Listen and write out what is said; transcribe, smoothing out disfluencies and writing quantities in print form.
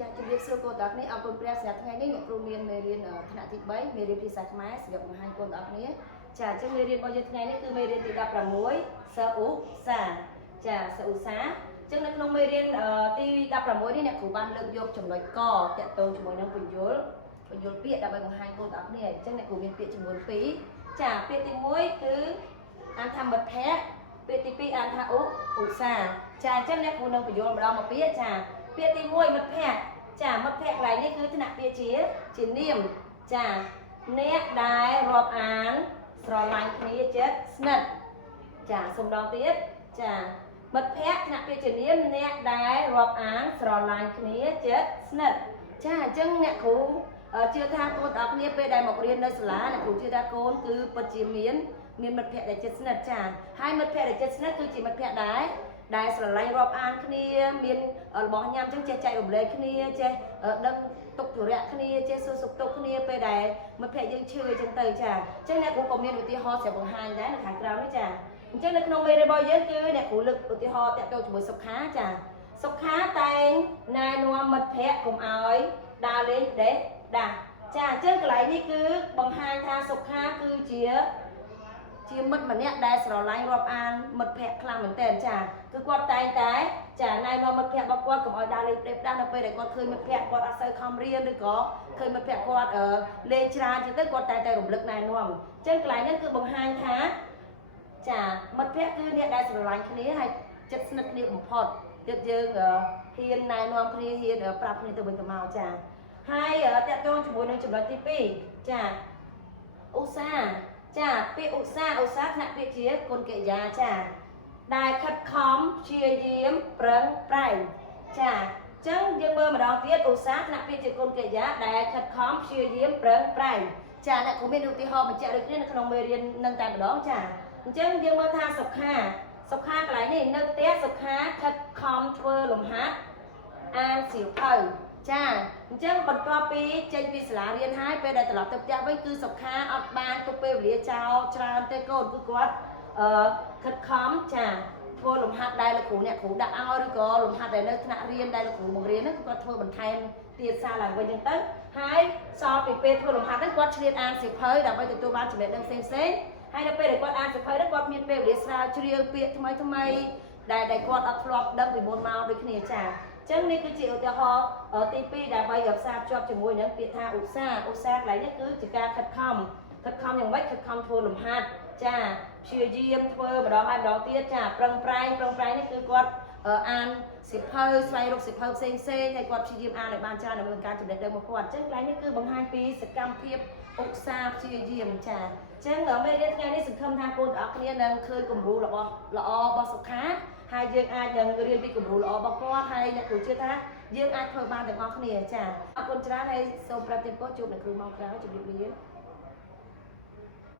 ចាជំរាបសួរកូនទាំងអស់គ្នាអរគុណព្រះសម្រាប់ថ្ងៃនេះអ្នកគ្រូមានមេរៀនថ្នាក់ទី3មេរៀនភាសាខ្មែរសម្រាប់បង្ហាញកូនទាំងអស់គ្នាចាអញ្ចឹងមេរៀនរបស់យើងថ្ងៃនេះគឺមេរៀនទី16សឧសាចាសឧសាអញ្ចឹងនៅក្នុងមេរៀនទី16នេះអ្នកគ្រូបានលើកយកចំណុចកតាក់ទងជាមួយនឹងបញ្យលពាក្យដើម្បីបង្ហាញកូនទាំងអស់គ្នាអញ្ចឹងអ្នកគ្រូមានពាក្យចំនួន2ចាពាក្យទី1គឺអានថាមិត្តភក្តិពាក្យទី2អានថាឧស្សាហ៍ចាអញ្ចឹងអ្នកគ្រូនឹងបញ្យលម្ដងមកពាក្យចាពាក្យទី1មិត្តភក្តិចាមិត្តភក្តិកន្លែងនេះគឺថ្នាក់ពាក្យជានាមចាអ្នកដែលរាប់អានស្រឡាញ់គ្នាចិត្តស្និទ្ធចាសូមដងទៀតចាមិត្តភក្តិថ្នាក់ពាក្យជានាមអ្នកដែលរាប់អានស្រឡាញ់គ្នាចិត្តស្និទ្ធចាអញ្ចឹងអ្នកគ្រូជឿថាកូនទាំងអស់គ្នាពេលដែលមករៀននៅសាលាអ្នកគ្រូជឿថាកូនគឺពិតជាមានមិត្តភក្តិដែលចិត្តស្និទ្ធចាហើយមិត្តភក្តិដែលចិត្តស្និទ្ធគឺជាមិត្តភក្តិដែលស្រឡាញ់រាប់អានគ្នាមានរបស់ញ៉ាំអញ្ចឹងចេះចែករំលែកគ្នាចេះដឹងទុកធុរៈគ្នាចេះសួរសុខទុក្ខគ្នាពេលដែលមិត្តភក្តិយើងឈឺអញ្ចឹងទៅចាអញ្ចឹងអ្នកគ្រូក៏មានឧទាហរណ៍សម្រាប់បង្ហាញដែរនៅខាងក្រោមនេះចាអញ្ចឹងនៅក្នុងមេរៀនរបស់យើងគឺអ្នកគ្រូលើកឧទាហរណ៍តាក់ទងជាមួយសុខាចាសុខាតែងណែនាំមិត្តភក្តិកុំឲ្យដើរលេងផ្ដេសដាស់ចាអញ្ចឹងកន្លែងនេះគឺបង្ហាញថាសុខាគឺជាមិត្តម្នាក់ដែលស្រឡាញ់រាប់អានមិត្តភក្តិខ្លាំងមែនទែនចាគឺគាត់តែងតែចាណែនាំមិត្តភក្តិរបស់គាត់កុំឲ្យដើរលេងផ្ដេសផ្ដាស់នៅពេលដែលគាត់ឃើញមិត្តភក្តិគាត់អត់សូវខំរៀនឬក៏ឃើញមិត្តភក្តិគាត់លេងច្រើនជាងទៅគាត់តែងតែរំលឹកណែនាំអញ្ចឹងកន្លែងនេះគឺបង្ហាញថាចាមិត្តភក្តិគឺអ្នកដែលស្រឡាញ់គ្នាហើយចិត្តស្និទ្ធគ្នាបំផុតទៀតយើងហ៊ានណែនាំគ្នាហ៊ានប្រាប់គ្នាទៅវិញទៅមកចាហើយតាក់ទងជាមួយនឹងចំណុចទី2ចាឧស្សាហ៍ចាពាក្យឧស្សាហ៍ថ្នាក់ពាក្យជាគុណកិរិយាចាដែលខិតខំព្យាយាមប្រឹងប្រែងចាអញ្ចឹងយើងមើលម្ដងទៀតឧស្សាហ៍ថ្នាក់ពាក្យជាគុណកិរិយាដែលខិតខំព្យាយាមប្រឹងប្រែងចាអ្នកគ្រូមានឧទាហរណ៍បញ្ជាក់ដូចគ្នានៅក្នុងមេរៀននឹងតែម្ដងចាអញ្ចឹងយើងមើលថាសុខាកន្លែងនេះនៅផ្ទះសុខាខិតខំធ្វើលំហាត់អានសៀវភៅចាអញ្ចឹងបន្ទាប់ពីចេញពីសាលារៀនហើយពេលដែលត្រឡប់ទៅផ្ទះវិញគឺសុខាអត់បានទុកពេលវេលាចោលច្រើនទេកូនគឺគាត់ខិតខំចាធ្វើលំហាត់ដែលលោកគ្រូអ្នកគ្រូដាក់ឲ្យឬក៏លំហាត់ដែលនៅថ្នាក់រៀនដែលលោកគ្រូបង្រៀនហ្នឹងគឺគាត់ធ្វើបន្ថែមទៀតសារឡើងវិញអញ្ចឹងទៅហើយសល់ពីពេលធ្វើលំហាត់ហ្នឹងគាត់ឆ្លៀតអានសៀវភៅដើម្បីទទួលបានចំណេះដឹងផ្សេងហើយនៅពេលដែលគាត់អានសៀវភៅហ្នឹងគាត់មានពេលវេលាស្រាវជ្រាវពាក្យថ្មីដែលគាត់អត់ធ្លាប់ដឹងពីមុនមកដូចគ្នាចាអញ្ចឹងនេះគឺជាឧទាហរណ៍ទី2ដើម្បីផ្សារភ្ជាប់ជាមួយនឹងពាក្យថាឧស្សាហ៍កន្លែងនេះគឺជាការខិតខំយ៉ាងម៉េចខិតខំធ្វើលំហាត់ចាព្យាយាមធ្វើម្ដងហើយម្ដងទៀតចាប្រឹងប្រែងនេះគឺគាត់អានសៀវភៅស្វែងរកសៀវភៅផ្សេងហើយគាត់ព្យាយាមអានឲ្យបានច្រើនដើម្បីការចំណេះដឹងរបស់គាត់អញ្ចឹងកន្លែងនេះគឺបង្ហាញពីសកម្មភាពឧស្សាហ៍ព្យាយាមចាអញ្ចឹងមេរៀនថ្ងៃនេះសង្ឃឹមថាកូនទាំងអស់គ្នានឹងឃើញគំរូល្អរបស់សុខាហើយយើងអាចនឹងរៀនពីគំរូល្អរបស់គាត់ហើយអ្នកគ្រូជឿថាយើងអាចធ្វើបានទាំងអស់គ្នាចាអរគុណច្រើនហើយសូមប្រាប់ទីពោះជួបអ្នកគ្រូមកក្រោយជម្រាបលា